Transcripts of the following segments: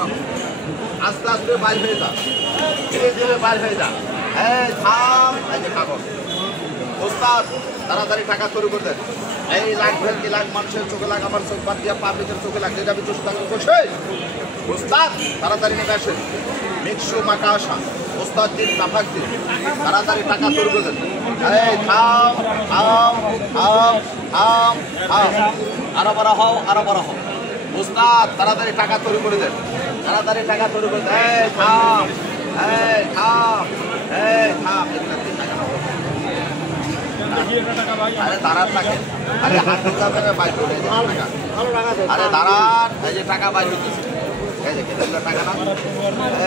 বাড়াবো আস্তে আস্তে বাইর হয়ে যা ধীরে ধীরে বাইর হয়ে যা এই থাম এই যে কাগজ ওস্তাদ তাড়াতাড়ি টাকা শুরু করে দেন এই লাখ ভেলকি লাখ মানুষের চোখে লাখ আমার চোখ বাদ দিয়া পাবলিকের চোখে লাখ যেটা আমি চোখ থাকলে বসে ওস্তাদ তাড়াতাড়ি নেমে আসেন মিক্সু মাকা আসা ওস্তাদ দিন নাফাক দিন তাড়াতাড়ি টাকা শুরু করে দেন এই থাম থাম থাম থাম থাম আরো বড় হও ওস্তাদ তাড়াতাড়ি টাকা শুরু করে দেন তাড়াতাড়ি টাকা শুরু করে দেন এই থাম এই থাম এই থাম আরে দাঁড়ান থাকে আরে হাতে যাবে না বাইক করে টাকা আরে দাঁড়ান এই যে টাকা বাইক হচ্ছে এই যে কেটে টাকা না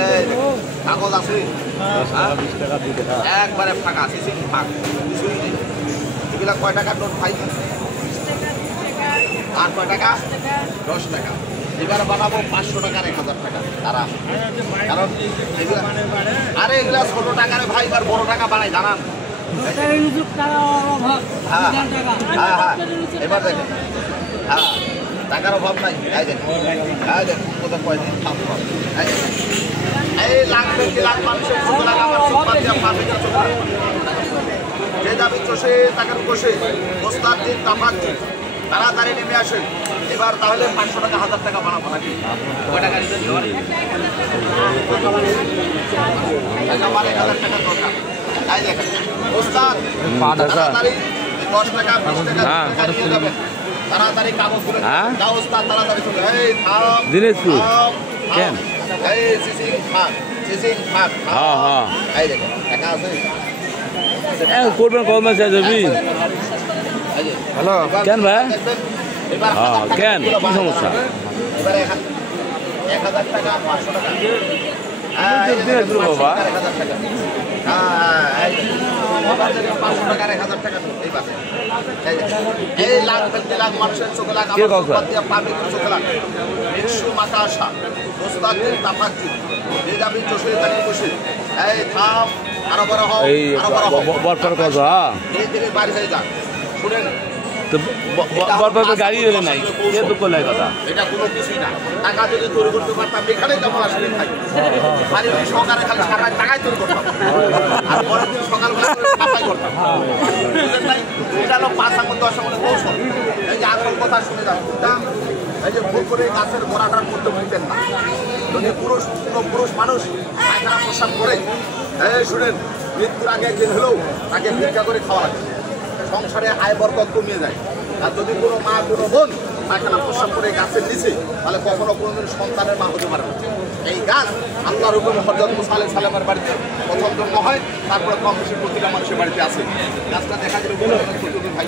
এই কাগজ আছে একবারে ফাঁকা আছে ফাঁক কিছুই নেই এগুলা কয় টাকার নোট ভাই আর কয় টাকা 10 টাকা এবার বানাবো 500 টাকার 1000 টাকা তারা কারণ আরে এগুলা ছোট টাকার ভাই আর বড় টাকা বানাই জানান এবার দেখেন হ্যাঁ টাকার অভাব নাই এই দেখেন কোথাও কয়দিন এই লাখ লাখ মানুষের যে যাবি চষে টাকার কষে ওস্তাদ দিন তামাক দিন তাড়াতাড়ি নেমে আসেন এবার তাহলে 500 টাকা 1000 টাকা বানাবো নাকি কয় টাকা দিবেন টাকা মানে 1000 টাকা দরকার তাই দেখেন ওস্তাদ তাড়াতাড়ি 10 টাকা 20 টাকা দিয়ে যাবেন তাড়াতাড়ি কাগজ করে দাও ওস্তাদ তাড়াতাড়ি চলে এই থাম দিনাজপুর কেন এই সিসিং ফাঁক হ্যাঁ হ্যাঁ এই দেখেন টাকা আছে করবেন কল মাসে যাবি হ্যালো কেন ভাই হ্যাঁ কেন কি সমস্যা এবারে 1000 টাকা 500 টাকা দিনাজপুর বাবা 1000 টাকা হ্যাঁ এই 500 টাকার 1000 টাকা এই পাশে এই লাখ লাখ মানুষের চোখে লাখ আমার পাবলিকের চোখে লাখ মিক্সু মাকা আসা ওস্তাদ দিন তামাক দিন যে যাবি চষে তাকে বসে এই থাম আরো বড় হও বরফের কথা ধীরে ধীরে বাড়ি হয়ে যাক শুনেন বরফের গাড়ি এলে নাই তো করলে কথা এটা কোনো কিছুই না টাকা যদি তৈরি করতে পারতাম এখানেই যেমন আসলে খাই বাড়ি সরকারে খালি সারা টাকায় তৈরি করতাম আর পরের দিন সকালবেলা সাফাই করতাম এটা হলো 5 আঙুল 10 আঙুলের কৌশল এই যে আসল কথা শুনে যান এই যে ভুল করে গাছের গোড়াটার মধ্যে বুঝতেন না যদি পুরুষ মানুষ পায়খানা প্রস্রাব করে এই শুনেন মৃত্যুর আগে একদিন হলেও তাকে ভিক্ষা করে খাওয়া লাগে সংসারে আয় বরকত কমিয়ে যায় আর যদি কোনো মা কোনো বোন পায়খানা প্রস্রাব করে গাছের নিচে তাহলে কখনো কোনোদিন সন্তানের মা হতে পারে না এই গাছ আল্লাহর হুকুমে হযরত মুসা আলাইহিস সালামের বাড়িতে প্রথম জন্ম হয় তারপরে কম বেশি প্রতিটা মানুষের বাড়িতে আছে গাছটা দেখা গেল ভাই